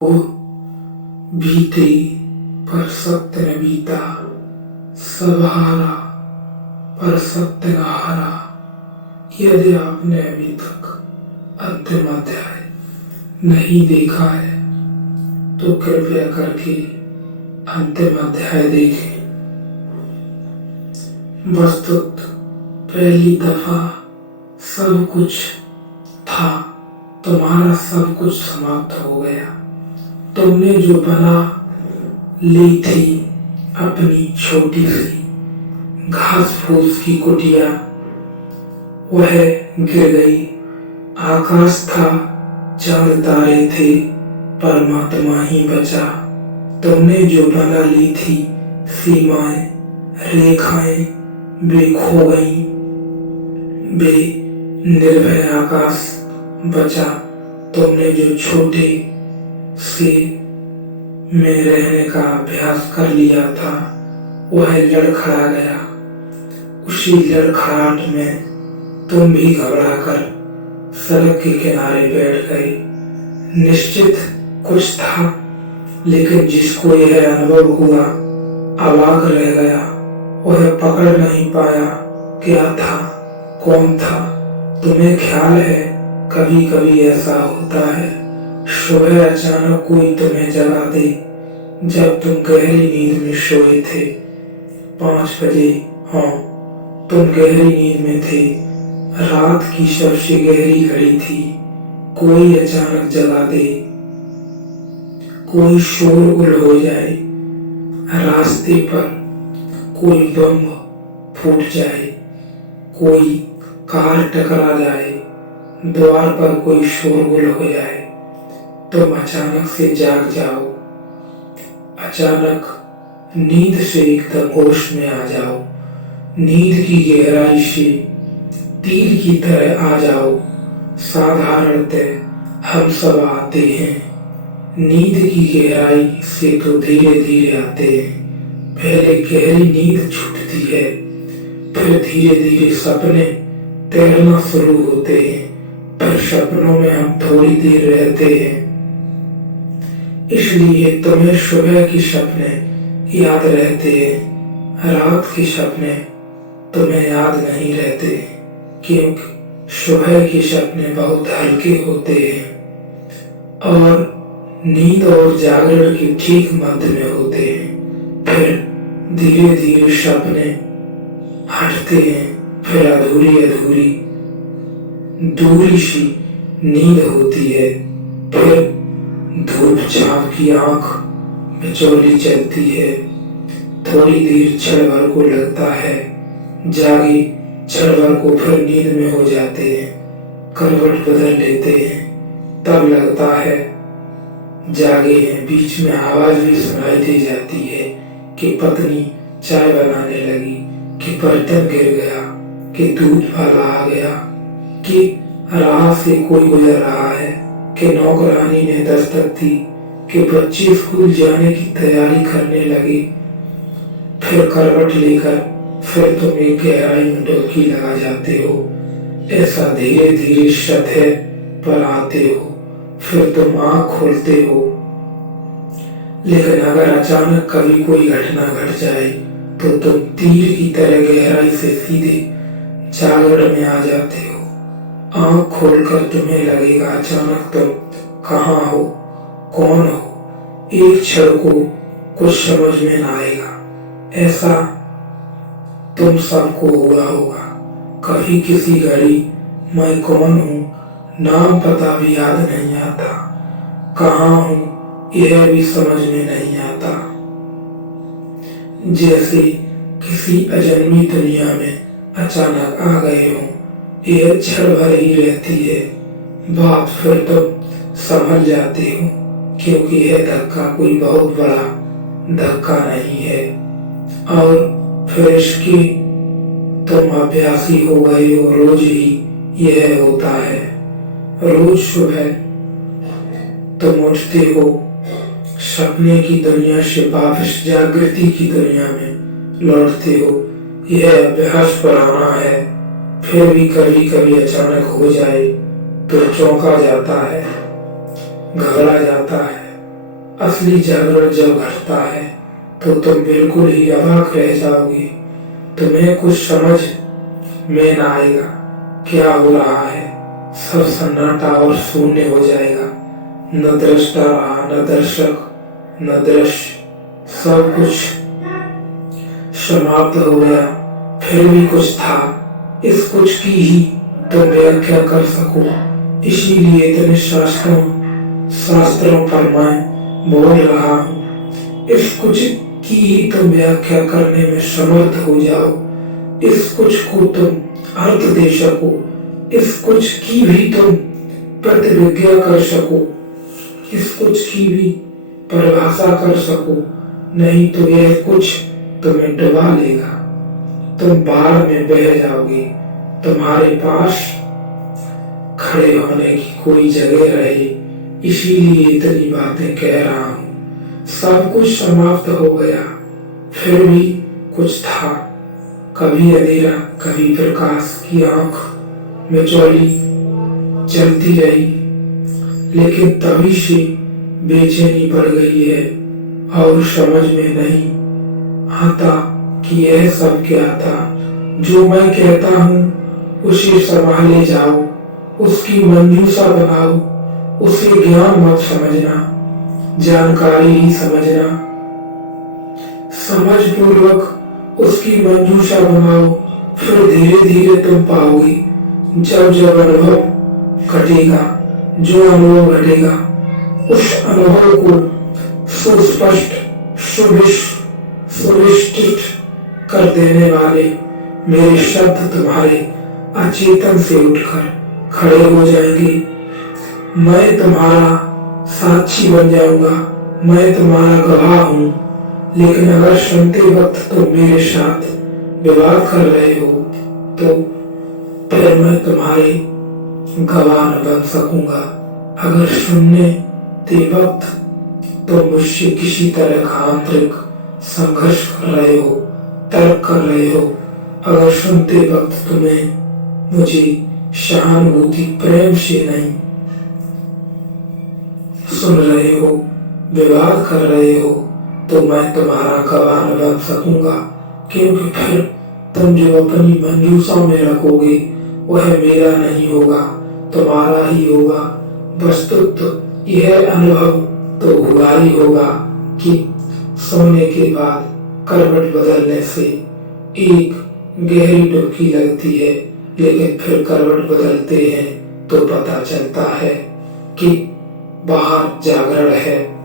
वो बीते पर सत्य न बीता, सब हारा पर सत्य न हारा। यदि आपने अभी तक अंतिम अध्याय नहीं देखा है तो कृपया करके अंतिम अध्याय देखें। वस्तुत पहली दफा सब कुछ था, तुम्हारा सब कुछ समाप्त हो गया। तुमने जो बना ली थी अपनी छोटी सी घास फूस की कुटिया, वह गिर गई। आकाश था, चांद तारे थे, परमात्मा ही बचा। तुमने जो बना ली थी सीमाएं रेखाएं, वे खो गई। बे निर्भय आकाश बचा। तुमने जो छोटे से में रहने का अभ्यास कर लिया था, वह लड़खड़ा गया। उसी लड़खड़ाहट में तुम भी घबराकर सड़क के किनारे बैठ गए। निश्चित कुछ था, लेकिन जिसको यह अनुभव हुआ अवाक रह गया। वह पकड़ नहीं पाया क्या था, कौन था। तुम्हें ख्याल है कभी कभी ऐसा होता है, सुबह अचानक कोई तुम्हें जगा दे जब तुम गहरी नींद में सोए थे। 5 बजे, हाँ, तुम गहरी नींद में थे। रात की सबसे गहरी घड़ी थी। कोई अचानक जगा दे, कोई शोरगुल हो जाए, रास्ते पर कोई बम फूट जाए, कोई कार टकरा जाए, द्वार पर कोई शोरगुल हो जाए, तुम अचानक से जाग जाओ। अचानक नींद से एकदम होश में आ जाओ। नींद की गहराई से तीर की तरह आ जाओ। साधारणतः हम सब आते हैं नींद की गहराई से तो धीरे धीरे आते हैं। पहले गहरी नींद छूटती है, फिर धीरे धीरे सपने तैरना शुरू होते हैं। फिर सपनों में हम थोड़ी देर रहते हैं, इसलिए तुम्हें सुबह के सपने याद रहते हैं, रात के सपने तुम्हें याद नहीं रहते, क्योंकि सुबह के सपने बहुत हल्के होते हैं और नींद और जागरण के ठीक मध्य में होते हैं। फिर धीरे धीरे सपने हटते हैं, फिर अधूरी अधूरी दूरी सी नींद होती है। फिर धूप छाप की आंख बिचौली चलती है। थोड़ी देर क्षण भर को लगता है जागे, क्षण भर को फिर नींद में हो जाते हैं, करवट बदल लेते हैं, तब लगता है जागे हैं। बीच में आवाज भी सुनाई दे जाती है कि पत्नी चाय बनाने लगी, कि बर्तन गिर गया, कि दूध वाला आ गया, कि राह से कोई गुजर रहा है, कि नौकरानी ने दस्तक दी, कि बच्चे स्कूल जाने की तैयारी करने लगे। फिर करवट लेकर फिर तुम एक गहराई में डुबकी लगा जाते हो। ऐसा धीरे धीरे सतह पर आते हो। फिर तुम आंख खोलते हो। लेकिन अगर अचानक कभी कोई घटना घट जाए तो तुम तीर की तरह गहराई से सीधे जागरण में आ जाते हो। आंख खोलकर तुम्हें लगेगा अचानक तुम कहाँ हो, कौन हो। एक क्षण को कुछ समझ में ना आएगा। ऐसा तुम सबको हुआ होगा। कभी किसी घड़ी मैं कौन हूँ, नाम पता भी याद नहीं आता, कहाँ हूँ यह भी समझ में नहीं आता। जैसे किसी अजन्मी दुनिया में अचानक आ गए हो। यह क्षण भर ही रहती है, बात फिर तुम संभल जाते हो, क्योंकि यह धक्का कोई बहुत बड़ा धक्का नहीं है। और फिर इसके तुम अभ्यासी हो गए हो। रोज ही यह होता है। रोज सुबह तुम उठते हो, सपने की दुनिया से वापस जागृति की दुनिया में लौटते हो। यह अभ्यास पुराना है, फिर भी कभी कभी अचानक हो जाए तो चौंका जाता है, घबरा जाता है, असली जागरण जब घटता है तो तुम बिल्कुल ही अवाक रह जाओगे। तुम्हें कुछ समझ में ना आएगा क्या हो रहा है। सब सन्नाटा और शून्य हो जाएगा। न दृष्टा रहा, न दर्शक, न दृश्य, सब कुछ समाप्त हो गया। फिर भी कुछ था। इस कुछ की ही तुम व्याख्या कर सको, इसीलिए इतने शास्त्रों पर मैं बोल रहा हूँ। इस कुछ की ही तुम व्याख्या करने में समर्थ हो जाओ। इस कुछ को तुम अर्थ दे सको। इस कुछ की भी तुम प्रतिविज्ञा कर सको। इस कुछ की भी परिभाषा कर सको। नहीं तो यह कुछ तुम्हें डुबा लेगा। तुम बाढ़ में बह जाओगे। तुम्हारे पास खड़े होने की कोई जगह रहे, इसीलिए इतनी बातें कह रहा हूँ। सब कुछ समाप्त हो गया, फिर भी कुछ था। कभी अंधेरा, कभी प्रकाश की आंख में ज्वाली जलती रही, लेकिन तभी से बेचैनी बढ़ गई है और समझ में नहीं आता कि यह सब क्या था। जो मैं कहता हूँ उसे संभाले जाओ, उसकी मंजूषा बनाओ। उसे ज्ञान मत समझना, जानकारी ही समझना। समझ पूर्वक उसकी मंजूषा बनाओ, फिर धीरे धीरे तुम पाओगे। जब जब अनुभव घटेगा, जो अनुभव घटेगा, उस अनुभव को सुस्पष्ट, सुविष्टित कर देने वाले मेरे शब्द तुम्हारे अचेतन से उठकर खड़े हो जाएंगे। मैं तुम्हारा साक्षी बन जाऊंगा, मैं तुम्हारा गवाह हूँ। लेकिन अगर सुनते वक्त तुम मेरे साथ विवाद कर रहे हो तो फिर मैं तुम्हारे गवाह न बन सकूंगा। अगर सुनने ते वक्त तुम मुझसे किसी तरह का आंतरिक संघर्ष कर रहे हो, तर्क कर रहे हो, अगर सुनते वक्त तुम्हें मुझे सहानुभूति प्रेम से नहीं सुन रहे हो, विवाद कर रहे हो, तो मैं तुम्हारा गवाह न बन सकूंगा। क्योंकि फिर तुम जो अपनी मंजूषा में रखोगे वह मेरा नहीं होगा, तुम्हारा ही होगा। वस्तुतः यह अनुभव तो हुआ ही होगा कि सोने के बाद करवट बदलने से एक गहरी डुबकी लगती है, लेकिन फिर करवट बदलते हैं तो पता चलता है कि बाहर जागरण है।